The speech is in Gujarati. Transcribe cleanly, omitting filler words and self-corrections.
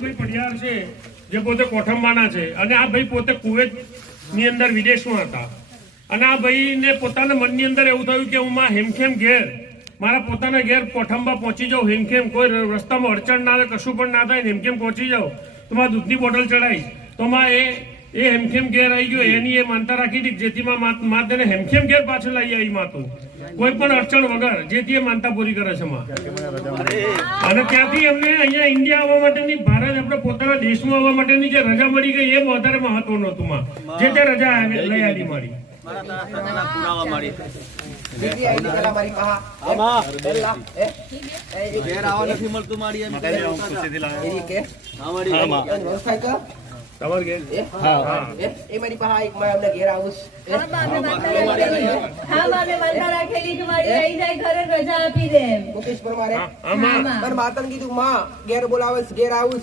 અમિતભાઈ પડિયાર છે જે પોતે કોઠંબાના છે અને આ ભાઈ પોતે કુવેત ની અંદર વિદેશમાં હતા અને આ ભાઈને પોતાના મનની અંદર એવું થયું કે હું હેમખેમ ઘેર મારા પોતાના ઘેર કોઠંબા પહોંચી જાઉં હેમખેમ કોઈ રસ્તામાં અડચણ ના આવે કશું પણ ના થાય હેમખેમ પહોંચી જાઉં તો મારા દૂધની બોટલ ચડાવીશ તો એ હેમખેમ ઘેર આવી ગયો એની એ માનતા રાખી હતી જેથી માં તેને હેમખેમ ઘેર પાછળ લઈ આવી માતું કોઈ પણ અડચણ વગર જેથી એ માનતા પૂરી કરે છે માં અને ત્યાંથી અમને અહીંયા ઇન્ડિયા આવવા માટેની ભારત આપણે પોતાના દેશમાં આવવા માટેની જે રજા મળી ગઈ એ વધારે મહત્વનું હતું માં જે તે રજા લઈ આવી મારી માતંગ કીધું માં ઘેર બોલાવે ઘેર આવું